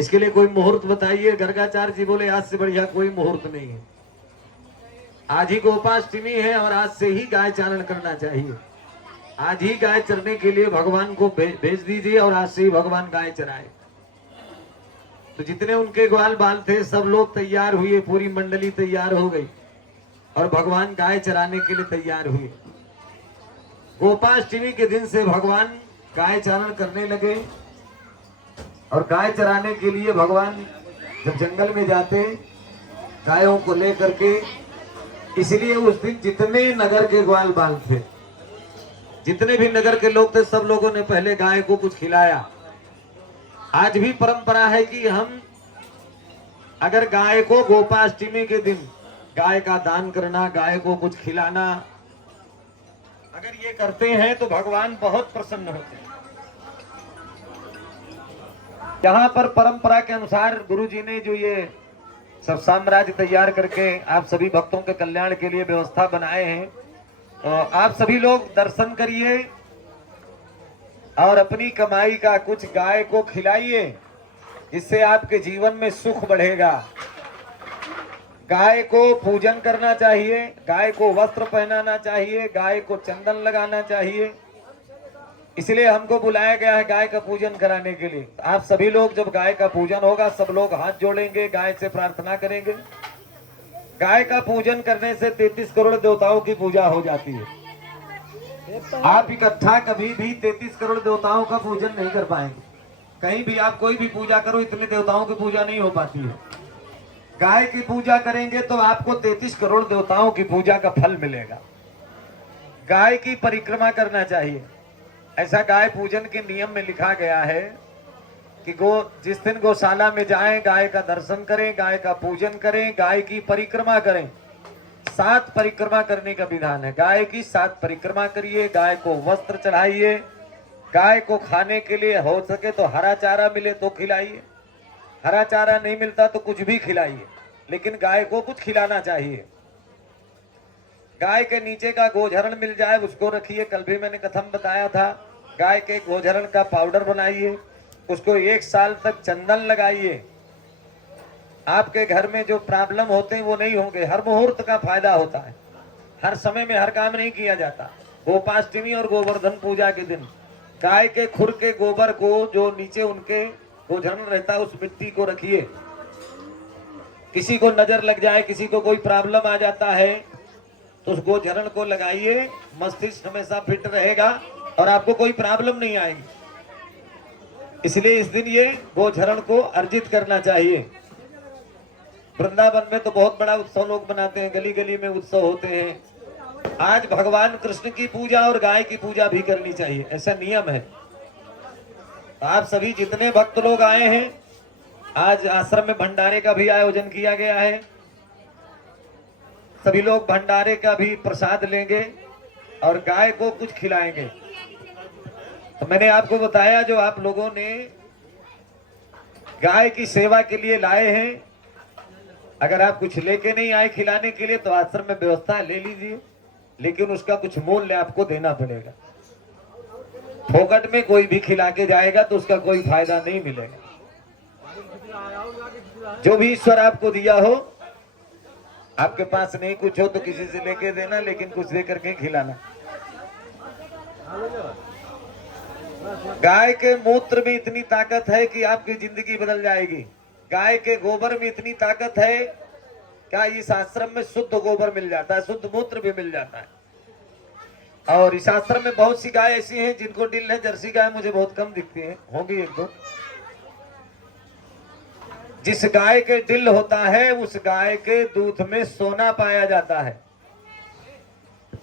इसके लिए कोई मुहूर्त बताइए। गर्गाचार्य जी बोले आज से बढ़िया कोई मुहूर्त नहीं है, आज ही गोपाष्टमी है और आज से ही गाय चारण करना चाहिए। आज ही गाय चरने के लिए भगवान को भेज दीजिए और आज से ही भगवान गाय चराए। तो जितने उनके ग्वाल बाल थे सब लोग तैयार हुए, पूरी मंडली तैयार हो गई और भगवान गाय चराने के लिए तैयार हुए। गोपाष्टमी के दिन से भगवान गाय चारण करने लगे और गाय चराने के लिए भगवान जब जंगल में जाते गायों को लेकर के, इसलिए उस दिन जितने नगर के ग्वाल बाल थे, जितने भी नगर के लोग थे, सब लोगों ने पहले गाय को कुछ खिलाया। आज भी परंपरा है कि हम अगर गाय को गोपाष्टमी के दिन गाय का दान करना, गाय को कुछ खिलाना, अगर ये करते हैं तो भगवान बहुत प्रसन्न होते हैं। यहाँ पर परंपरा के अनुसार गुरु जी ने जो ये सब साम्राज्य तैयार करके आप सभी भक्तों के कल्याण के लिए व्यवस्था बनाए हैं, तो आप सभी लोग दर्शन करिए और अपनी कमाई का कुछ गाय को खिलाइए, इससे आपके जीवन में सुख बढ़ेगा। गाय को पूजन करना चाहिए, गाय को वस्त्र पहनाना चाहिए, गाय को चंदन लगाना चाहिए, इसलिए हमको बुलाया गया है गाय का पूजन कराने के लिए। आप सभी लोग जब गाय का पूजन होगा सब लोग हाथ जोड़ेंगे, गाय से प्रार्थना करेंगे। गाय का पूजन करने से 33 करोड़ देवताओं की पूजा हो जाती है। आप इकट्ठा कभी भी 33 करोड़ देवताओं का पूजन नहीं कर पाएंगे। कहीं भी आप कोई भी पूजा करो, इतने देवताओं की पूजा नहीं हो पाती है। गाय की पूजा करेंगे तो आपको 33 करोड़ देवताओं की पूजा का फल मिलेगा। गाय की परिक्रमा करना चाहिए, ऐसा गाय पूजन के नियम में लिखा गया है कि जिस दिन गौशाला में जाएं, गाय का दर्शन करें, गाय का पूजन करें, गाय की परिक्रमा करें। 7 परिक्रमा करने का विधान है। गाय की 7 परिक्रमा करिए, गाय को वस्त्र चढ़ाइए, गाय को खाने के लिए हो सके तो हरा चारा मिले तो खिलाइए, हरा चारा नहीं मिलता तो कुछ भी खिलाइए, लेकिन गाय को कुछ खिलाना चाहिए। गाय के नीचे का गोझरण मिल जाए उसको रखिए। कल भी मैंने कथन बताया था, गाय के गोझरण का पाउडर बनाइए, उसको 1 साल तक चंदन लगाइए। आपके घर में जो प्रॉब्लम होते हैं वो नहीं होंगे। हर मुहूर्त का फायदा होता है, हर समय में हर काम नहीं किया जाता। गोपाष्टमी और गोवर्धन पूजा के दिन गाय के खुर के गोबर को, जो नीचे उनके गोझरण रहता है, उस मिट्टी को रखिए। किसी को नजर लग जाए, किसी को कोई प्रॉब्लम आ जाता है तो उस गोझरण को लगाइए, मस्तिष्क हमेशा फिट रहेगा और आपको कोई प्रॉब्लम नहीं आएगी। इसलिए इस दिन ये गोझरण को अर्जित करना चाहिए। वृंदावन में तो बहुत बड़ा उत्सव लोग मनाते हैं, गली गली में उत्सव होते हैं। आज भगवान कृष्ण की पूजा और गाय की पूजा भी करनी चाहिए, ऐसा नियम है। आप सभी जितने भक्त लोग आए हैं, आज आश्रम में भंडारे का भी आयोजन किया गया है। सभी लोग भंडारे का भी प्रसाद लेंगे और गाय को कुछ खिलाएंगे। तो मैंने आपको बताया, जो आप लोगों ने गाय की सेवा के लिए लाए हैं, अगर आप कुछ लेके नहीं आए खिलाने के लिए तो आश्रम में व्यवस्था ले लीजिए, लेकिन उसका कुछ मूल्य आपको देना पड़ेगा। फोकट में कोई भी खिला के जाएगा तो उसका कोई फायदा नहीं मिलेगा। जो भी ईश्वर आपको दिया हो, आपके पास नहीं कुछ हो तो किसी से लेके देना, लेकिन कुछ दे करके खिलाना। गाय के मूत्र में इतनी ताकत है कि आपकी जिंदगी बदल जाएगी। गाय के गोबर में इतनी ताकत है, क्या इस आश्रम में शुद्ध गोबर मिल जाता है, शुद्ध मूत्र भी मिल जाता है। और इस आश्रम में बहुत सी गाय ऐसी हैं जिनको डिल है। जर्सी गाय मुझे बहुत कम दिखती है, होंगी 1-2। जिस गाय के डिल होता है उस गाय के दूध में सोना पाया जाता है।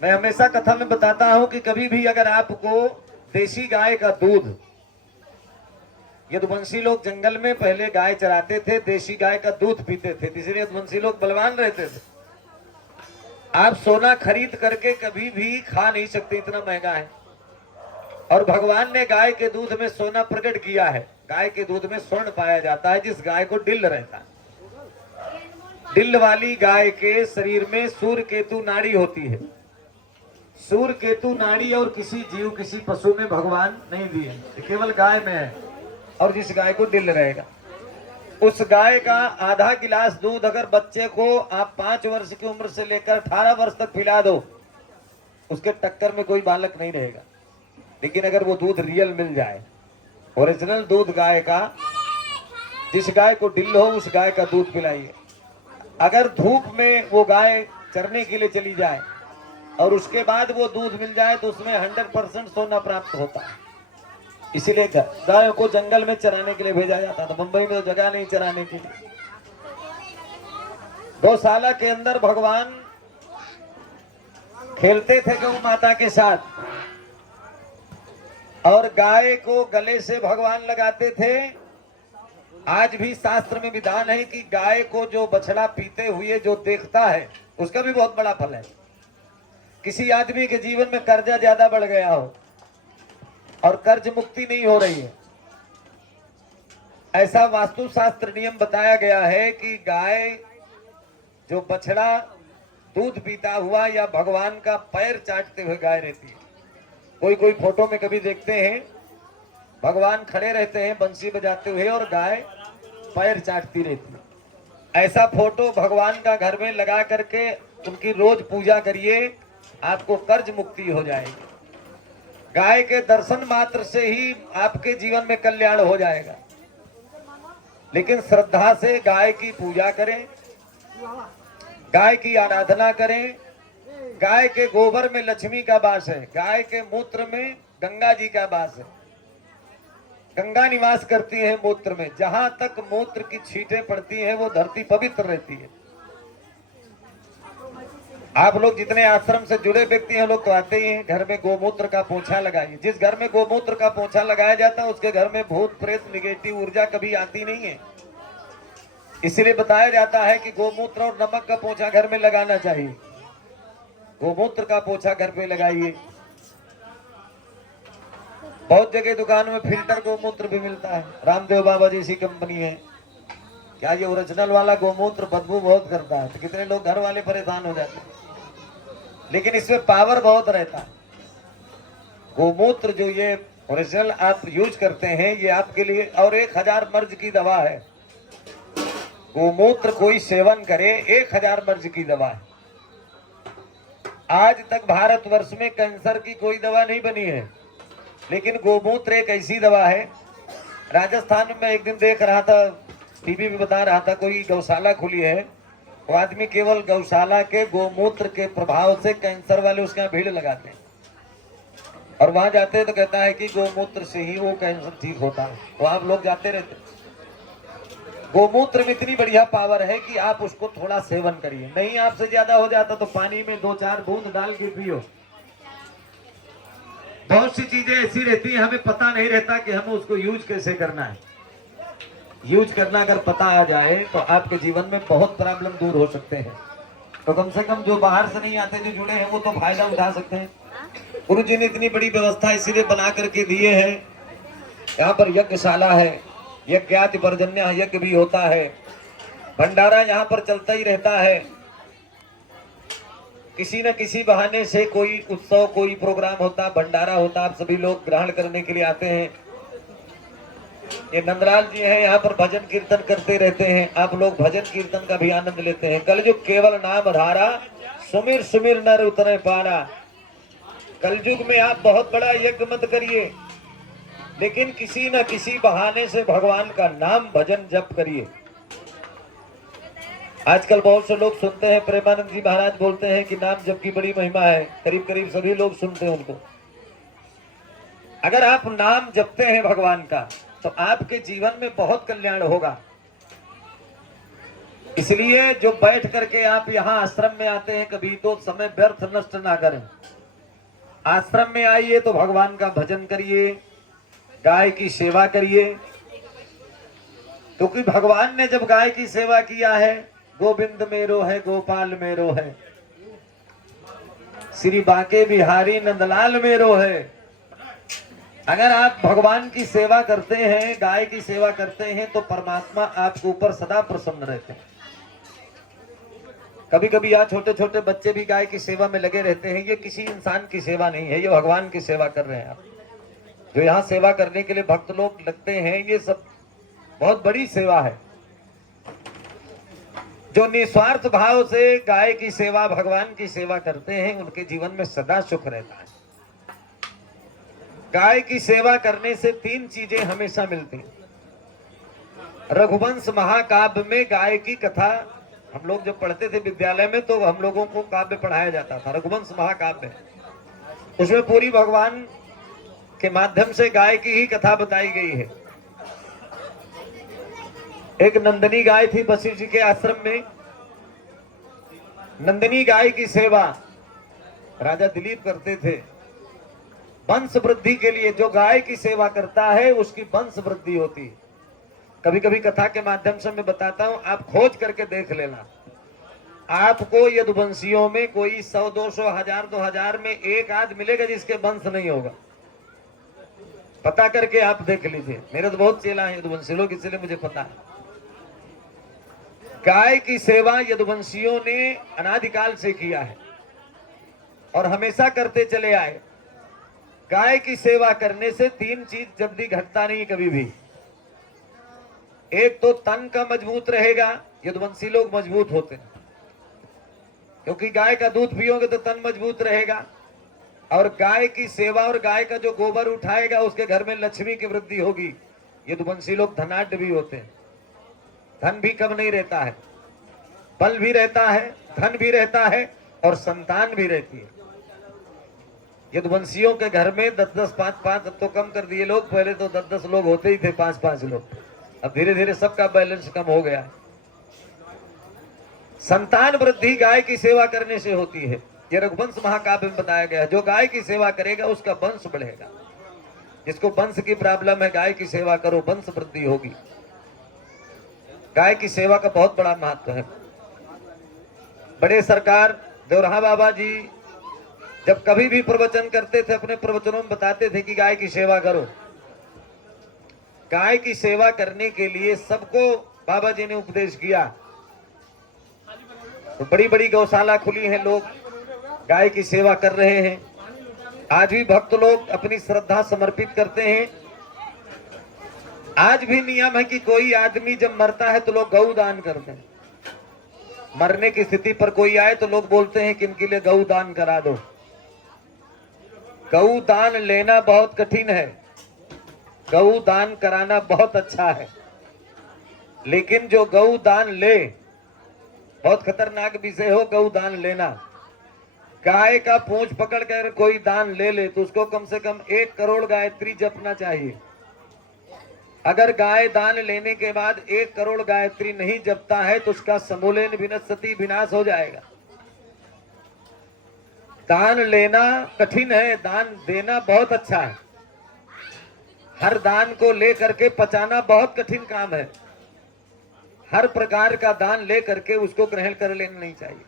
मैं हमेशा कथा में बताता हूं कि कभी भी अगर आपको देसी गाय का दूध, यदुवंशी लोग जंगल में पहले गाय चराते थे, देसी गाय का दूध पीते थे, इसलिए यदुवंशी लोग बलवान रहते थे। आप सोना खरीद करके कभी भी खा नहीं सकते, इतना महंगा है। और भगवान ने गाय के दूध में सोना प्रकट किया है। गाय के दूध में स्वर्ण पाया जाता है जिस गाय को डिल रहता है। डिल वाली गाय के शरीर में सूर्य केतु नाड़ी होती है। सूर्य केतु नाड़ी और किसी जीव, किसी पशु में भगवान नहीं दिए, केवल गाय में है। और जिस गाय को डिल रहेगा, उस गाय का आधा गिलास दूध अगर बच्चे को आप 5 वर्ष की उम्र से लेकर 18 वर्ष तक पिला दो, उसके टक्कर में कोई बालक नहीं रहेगा। लेकिन अगर वो दूध रियल मिल जाए, ओरिजिनल दूध गाय का, जिस गाय को दिल हो उस गाय का दूध पिलाइए। अगर धूप में वो गाय चरने के लिए चली जाए और उसके बाद वो दूध मिल जाए तो उसमें 100% सोना प्राप्त होता है। इसीलिए गायों को जंगल में चराने के लिए भेजा जाता था। मुंबई में तो जगह नहीं चराने के लिए। गौशाला के अंदर भगवान खेलते थे गौ माता के साथ, और गाय को गले से भगवान लगाते थे। आज भी शास्त्र में विधान है कि गाय को जो बछड़ा पीते हुए जो देखता है उसका भी बहुत बड़ा फल है। किसी आदमी के जीवन में कर्जा ज्यादा बढ़ गया हो और कर्ज मुक्ति नहीं हो रही है, ऐसा वास्तुशास्त्र नियम बताया गया है कि गाय जो बछड़ा दूध पीता हुआ या भगवान का पैर चाटते हुए गाय रहती है। कोई फोटो में कभी देखते हैं भगवान खड़े रहते हैं बंसी बजाते हुए और गाय पैर चाटती रहती है। ऐसा फोटो भगवान का घर में लगा करके उनकी रोज पूजा करिए, आपको कर्ज मुक्ति हो जाएगी। गाय के दर्शन मात्र से ही आपके जीवन में कल्याण हो जाएगा। लेकिन श्रद्धा से गाय की पूजा करें, गाय की आराधना करें। गाय के गोबर में लक्ष्मी का वास है, गाय के मूत्र में गंगा जी का वास है। गंगा निवास करती है मूत्र में। जहां तक मूत्र की छींटें पड़ती हैं वो धरती पवित्र रहती है। आप लोग जितने आश्रम से जुड़े व्यक्ति हैं लोग तो आते ही हैं, घर में गोमूत्र का पोछा लगाइए। जिस घर में गोमूत्र का पोछा लगाया जाता है उसके घर में भूत प्रेत निगेटिव ऊर्जा कभी आती नहीं है। इसलिए बताया जाता है कि गोमूत्र और नमक का पोछा घर में लगाना चाहिए। गोमूत्र का पोछा घर पे लगाइए। बहुत जगह दुकान में फिल्टर गोमूत्र भी मिलता है, रामदेव बाबा जैसी कंपनी है। क्या ये ओरिजिनल वाला गोमूत्र बदबू बहुत करता है, तो कितने लोग घर वाले परेशान हो जाते हैं। लेकिन इसमें पावर बहुत रहता है। गोमूत्र जो ये ओरिजिनल आप यूज करते हैं ये आपके लिए और 1000 मर्ज की दवा है। गोमूत्र कोई सेवन करे 1000 मर्ज की दवा है। आज तक भारतवर्ष में कैंसर की कोई दवा नहीं बनी है, लेकिन गोमूत्र एक ऐसी दवा है। राजस्थान में एक दिन देख रहा था, टीवी में बता रहा था, कोई गौशाला खुली है। वो आदमी केवल गौशाला के गोमूत्र के प्रभाव से कैंसर वाले उसके यहाँ भीड़ लगाते हैं, और वहां जाते हैं तो कहता है कि गोमूत्र से ही वो कैंसर ठीक होता है। तो आप लोग जाते रहते। गोमूत्र में इतनी बढ़िया पावर है कि आप उसको थोड़ा सेवन करिए। नहीं आपसे ज्यादा हो जाता तो पानी में 2-4 बूंद डाल के पियो। बहुत सी चीजें ऐसी रहती है हमें पता नहीं रहता कि हमें उसको यूज कैसे करना है। यूज करना अगर पता आ जाए तो आपके जीवन में बहुत प्रॉब्लम दूर हो सकते हैं। तो कम से कम जो बाहर से नहीं आते जो जुड़े हैं वो तो फायदा उठा सकते हैं। गुरु जी ने इतनी बड़ी व्यवस्था इसीलिए बना करके दिए हैं। यहाँ पर यज्ञशाला है, यज्ञाति पर्जन्य यज्ञ भी होता है, भंडारा यहाँ पर चलता ही रहता है। किसी न किसी बहाने से कोई उत्सव कोई प्रोग्राम होता, भंडारा होता, आप सभी लोग ग्रहण करने के लिए आते हैं। ये नंदलाल जी हैं, यहाँ पर भजन कीर्तन करते रहते हैं। आप लोग भजन कीर्तन का भी आनंद लेते हैं। कलयुग केवल नाम धारा, सुमिर सुमिर नर उतरे पारा। कलयुग में आप बहुत बड़ा यज्ञ मत करिए, लेकिन किसी न किसी बहाने से भगवान का नाम भजन जप करिए। आजकल बहुत से लोग सुनते हैं, प्रेमानंद जी महाराज बोलते हैं कि नाम जप की बड़ी महिमा है। करीब करीब सभी लोग सुनते हैं उनको। अगर आप नाम जपते हैं भगवान का तो आपके जीवन में बहुत कल्याण होगा। इसलिए जो बैठ करके आप यहाँ आश्रम में आते हैं कभी तो समय व्यर्थ नष्ट ना करें। आश्रम में आइए तो भगवान का भजन करिए, गाय की सेवा करिए, क्योंकि भगवान ने जब गाय की सेवा किया है, गोविंद मेरो है गोपाल मेरो है, श्री बांके बिहारी नंदलाल मेरो है। अगर आप भगवान की सेवा करते हैं, गाय की सेवा करते हैं, तो परमात्मा आपके ऊपर सदा प्रसन्न रहते हैं। कभी कभी यहाँ छोटे छोटे बच्चे भी गाय की सेवा में लगे रहते हैं। ये किसी इंसान की सेवा नहीं है, ये भगवान की सेवा कर रहे हैं। आप जो यहाँ सेवा करने के लिए भक्त लोग लगते हैं, ये सब बहुत बड़ी सेवा है। जो निस्वार्थ भाव से गाय की सेवा, भगवान की सेवा करते हैं, उनके जीवन में सदा सुख रहता है। गाय की सेवा करने से 3 चीजें हमेशा मिलती हैं। रघुवंश महाकाव्य में गाय की कथा, हम लोग जब पढ़ते थे विद्यालय में तो हम लोगों को काव्य पढ़ाया जाता था, रघुवंश महाकाव्य। उसमें पूरी भगवान के माध्यम से गाय की ही कथा बताई गई है। एक नंदिनी गाय थी वशिष्ठ जी के आश्रम में। नंदिनी गाय की सेवा राजा दिलीप करते थे। वंश वृद्धि के लिए जो गाय की सेवा करता है उसकी वंश वृद्धि होती है। कभी कभी कथा के माध्यम से मैं बताता हूं, आप खोज करके देख लेना। आपको यदुवंशियों में कोई 100, 200, 1000, 2000 में एक आध मिलेगा जिसके वंश नहीं होगा। पता करके आप देख लीजिए। मेरे तो बहुत चेला है यदुवंशी लोग, इसलिए मुझे पता है। गाय की सेवा यदुवंशियों ने अनादिकाल से किया है और हमेशा करते चले आए। गाय की सेवा करने से 3 चीज जल्दी घटता नहीं कभी भी। एक तो तन का मजबूत रहेगा, यदुवंशी लोग मजबूत होते हैं क्योंकि गाय का दूध पियोगे तो तन मजबूत रहेगा। और गाय की सेवा और गाय का जो गोबर उठाएगा उसके घर में लक्ष्मी की वृद्धि होगी। यदुवंशी लोग धनाढ्य भी होते हैं, धन भी कम नहीं रहता है, बल भी रहता है, धन भी रहता है और संतान भी रहती है। यदुवंशियों के घर में 10-10, 5-5, अब तो कम कर दिए लोग, पहले तो 10-10 लोग होते ही थे, 5-5 लोग। अब धीरे धीरे सबका बैलेंस कम हो गया। संतान वृद्धि गाय की सेवा करने से होती है। यह रघुवंश महाकाव्य में बताया गया है। जो गाय की सेवा करेगा उसका वंश बढ़ेगा। जिसको वंश की प्रॉब्लम है, गाय की सेवा करो, वंश वृद्धि होगी। गाय की सेवा का बहुत बड़ा महत्व है। बड़े सरकार देवराहा बाबा जी जब कभी भी प्रवचन करते थे, अपने प्रवचनों में बताते थे कि गाय की सेवा करो। गाय की सेवा करने के लिए सबको बाबा जी ने उपदेश किया। तो बड़ी बड़ी गौशाला खुली है, लोग गाय की सेवा कर रहे हैं। आज भी भक्त लोग अपनी श्रद्धा समर्पित करते हैं। आज भी नियम है कि कोई आदमी जब मरता है तो लोग गौ दान करते हैं। मरने की स्थिति पर कोई आए तो लोग बोलते हैं कि इनके लिए गौ दान करा दो। गौ दान लेना बहुत कठिन है, गौ दान कराना बहुत अच्छा है। लेकिन जो गौ दान ले, बहुत खतरनाक विषय हो गौ दान लेना। गाय का पूंछ पकड़ कर कोई दान ले ले तो उसको कम से कम 1 करोड़ गायत्री जपना चाहिए। अगर गाय दान लेने के बाद 1 करोड़ गायत्री नहीं जपता है तो उसका समूलेन विनश्यति, विनाश हो जाएगा। दान लेना कठिन है, दान देना बहुत अच्छा है। हर दान को लेकर के पचाना बहुत कठिन काम है। हर प्रकार का दान ले करके उसको ग्रहण कर लेना नहीं चाहिए।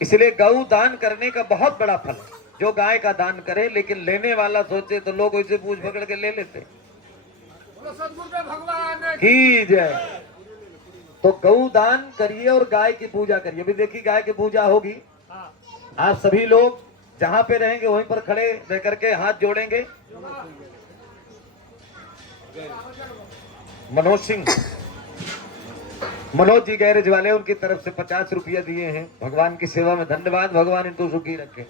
इसलिए गौ दान करने का बहुत बड़ा फल है। जो गाय का दान करे, लेकिन लेने वाला सोचे तो लोग उसे पूछ पकड़ के ले लेते की जय। तो गौ दान करिए और गाय की पूजा करिए। अभी देखिए गाय की पूजा होगी। आप सभी लोग जहां पे रहेंगे वहीं पर खड़े रह करके हाथ जोड़ेंगे। मनोज सिंह, मनोज जी गैरेज वाले, उनकी तरफ से 50 रुपया दिए हैं। भगवान की सेवा में धन्यवाद। भगवान इनको सुखी रखे।